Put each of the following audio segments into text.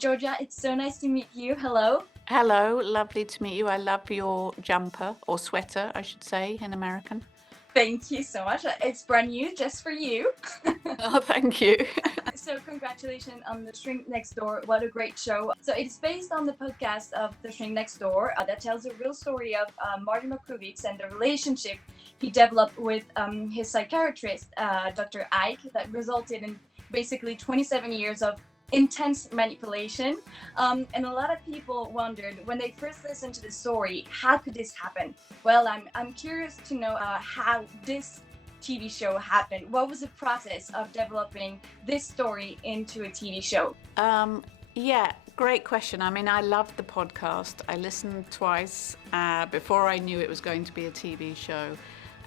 Georgia, it's so nice to meet you. Hello. Hello, lovely to meet you. I love your jumper or sweater, I should say, in American. Thank you so much. It's brand new just for you. Oh, thank you. So, congratulations on The Shrink Next Door. What a great show. So, it's based on the podcast of The Shrink Next Door that tells the real story of Martin Markovitz and the relationship he developed with his psychiatrist, Dr. Ike, that resulted in basically 27 years of intense manipulation. And a lot of people wondered when they first listened to the story, how could this happen? Well, I'm curious to know how this TV show happened. What was the process of developing this story into a TV show? Yeah, great question. I mean, I loved the podcast. I listened twice before I knew it was going to be a TV show.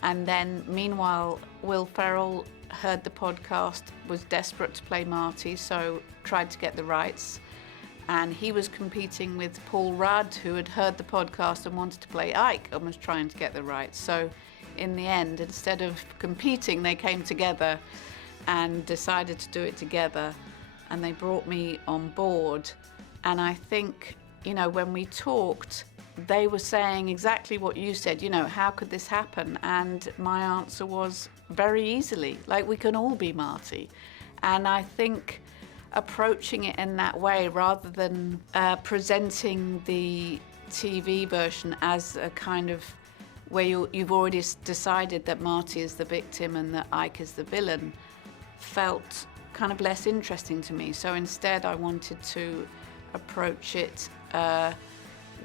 And then, meanwhile, Will Ferrell heard the podcast, was desperate to play Marty, so tried to get the rights. And he was competing with Paul Rudd, who had heard the podcast and wanted to play Ike and was trying to get the rights. So in the end, instead of competing, they came together and decided to do it together. And they brought me on board. And I think, when we talked, they were saying exactly what you said, how could this happen? And my answer was very easily, like we can all be Marty. And I think approaching it in that way, rather than presenting the TV version as a kind of where you've already decided that Marty is the victim and that Ike is the villain, felt kind of less interesting to me. So instead I wanted to approach it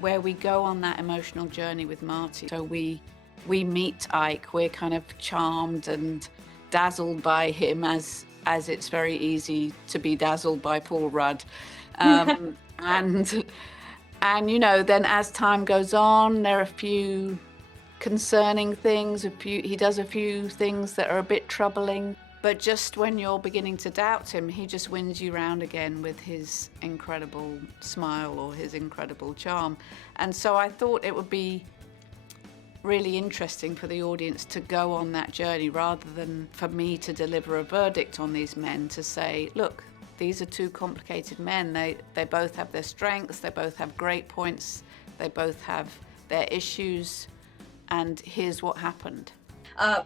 where we go on that emotional journey with Marty. So we meet Ike, we're kind of charmed and dazzled by him, as it's very easy to be dazzled by Paul Rudd. And then as time goes on, there are a few concerning things, he does a few things that are a bit troubling. But just when you're beginning to doubt him, he just wins you round again with his incredible smile or his incredible charm. And so I thought it would be really interesting for the audience to go on that journey rather than for me to deliver a verdict on these men, to say, look, these are two complicated men. They both have their strengths, they both have great points, they both have their issues, and here's what happened.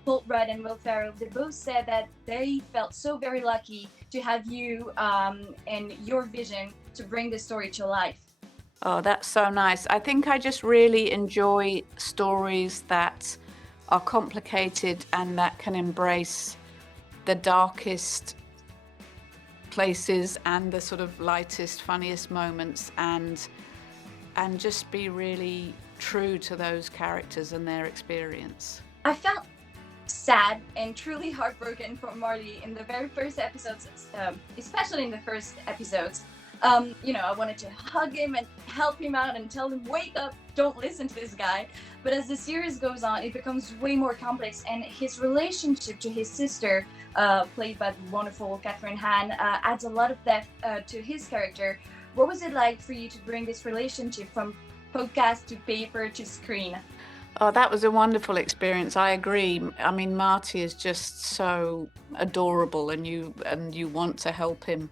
Paul Rudd and Will Ferrell, they both said that they felt so very lucky to have you and your vision to bring the story to life. Oh, that's so nice. I think I just really enjoy stories that are complicated and that can embrace the darkest places and the sort of lightest, funniest moments, and just be really true to those characters and their experience. I felt sad and truly heartbroken for Marty in the very first episodes, especially in the first episodes. I wanted to hug him and help him out and tell him, wake up, don't listen to this guy. But as the series goes on, it becomes way more complex, and his relationship to his sister, played by the wonderful Catherine Hahn, adds a lot of depth to his character. What was it like for you to bring this relationship from podcast to paper to screen? Oh, that was a wonderful experience. I agree. I mean, Marty is just so adorable, and you want to help him.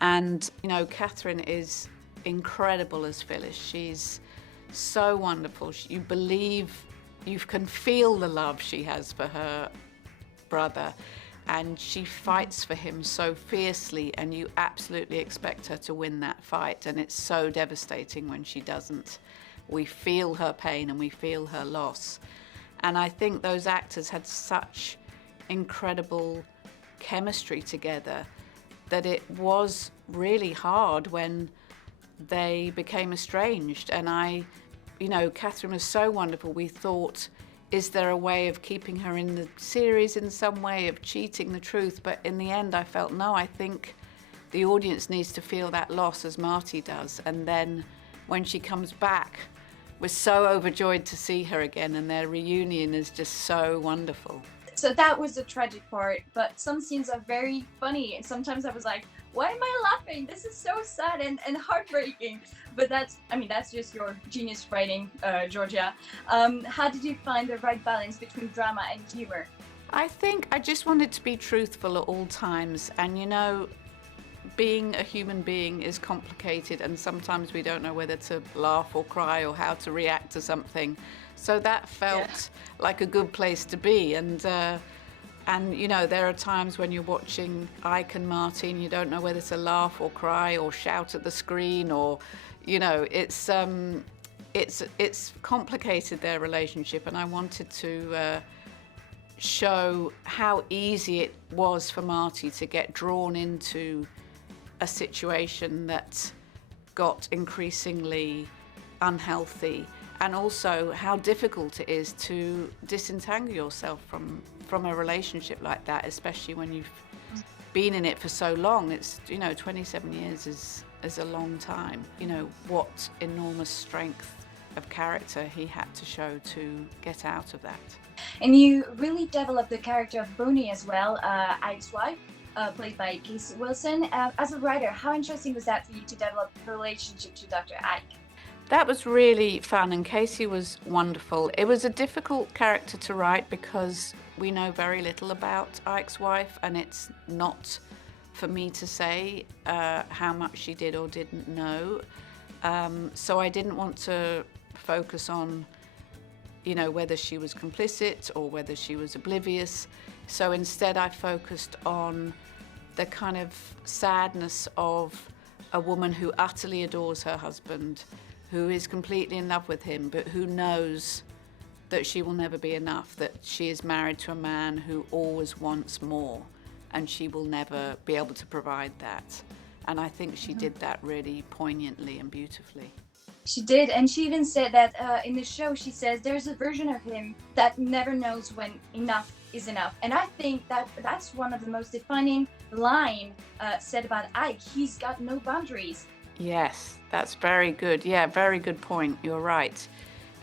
And, Catherine is incredible as Phyllis. She's so wonderful. You can feel the love she has for her brother, and she fights for him so fiercely, and you absolutely expect her to win that fight. And it's so devastating when she doesn't. We feel her pain and we feel her loss. And I think those actors had such incredible chemistry together that it was really hard when they became estranged. And Catherine was so wonderful. We thought, is there a way of keeping her in the series in some way, of cheating the truth? But in the end, I felt, no, I think the audience needs to feel that loss as Marty does. And then when she comes back, we're so overjoyed to see her again, and their reunion is just so wonderful. So that was the tragic part, but some scenes are very funny, and sometimes I was like, why am I laughing? This is so sad and heartbreaking. But that's just your genius writing, Georgia. How did you find the right balance between drama and humor? I think I just wanted to be truthful at all times, and being a human being is complicated, and sometimes we don't know whether to laugh or cry or how to react to something. So that felt like a good place to be. And you know, there are times when you're watching Ike and Martin, you don't know whether to laugh or cry or shout at the screen, or, you know, it's complicated, their relationship, and I wanted to show how easy it was for Marty to get drawn into a situation that got increasingly unhealthy, and also how difficult it is to disentangle yourself from a relationship like that, especially when you've been in it for so long. It's, you know, 27 years is a long time. You know, what enormous strength of character he had to show to get out of that. And you really developed the character of Bonnie as well, Ike's wife, played by Casey Wilson. As a writer, how interesting was that for you to develop a relationship to Dr. Ike? That was really fun, and Casey was wonderful. It was a difficult character to write because we know very little about Ike's wife, and it's not for me to say how much she did or didn't know. So I didn't want to focus on, you know, whether she was complicit or whether she was oblivious. So instead I focused on the kind of sadness of a woman who utterly adores her husband, who is completely in love with him, but who knows that she will never be enough, that she is married to a man who always wants more, and she will never be able to provide that. And I think she did that really poignantly and beautifully. She did, and she even said that in the show, she says there's a version of him that never knows when enough is enough. And I think that that's one of the most defining line said about Ike. He's got no boundaries. Yes, that's very good. Yeah, very good point. You're right.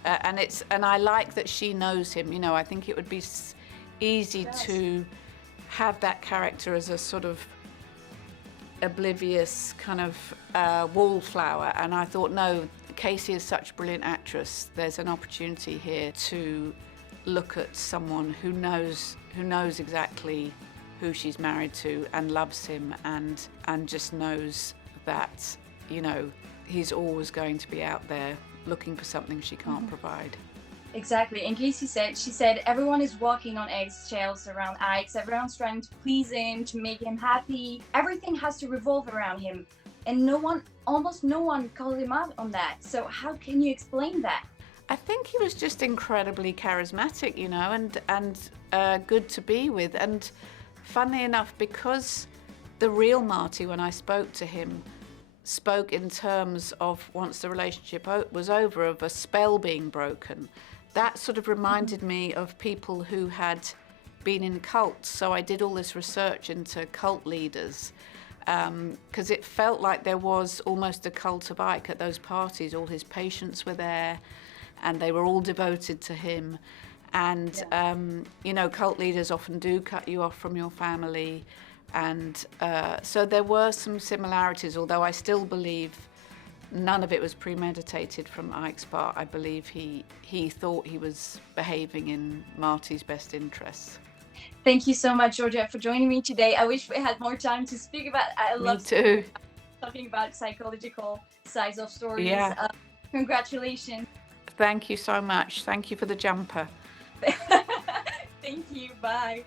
And I like that she knows him. You know, I think it would be easy to have that character as a sort of oblivious kind of wallflower, and I thought, no, Casey is such a brilliant actress. There's an opportunity here to look at someone who knows exactly who she's married to and loves him, and just knows that, you know, he's always going to be out there looking for something she can't provide. Exactly. And Casey said, she said, everyone is walking on eggshells around Ike. Everyone's trying to please him, to make him happy. Everything has to revolve around him. And almost no one called him out on that. So how can you explain that? I think he was just incredibly charismatic, you know, and good to be with. And funnily enough, because the real Marty, when I spoke to him, spoke in terms of, once the relationship was over, of a spell being broken. That sort of reminded me of people who had been in cults. So I did all this research into cult leaders, because it felt like there was almost a cult of Ike at those parties. All his patients were there, and they were all devoted to him. And, you know, cult leaders often do cut you off from your family. And so there were some similarities, although I still believe none of it was premeditated from Ike's part. I believe he thought he was behaving in Marty's best interests. Thank you so much, Georgia, for joining me today. I wish we had more time to speak about. I love talking about psychological sides of stories. Yeah. Congratulations. Thank you so much. Thank you for the jumper. Thank you. Bye.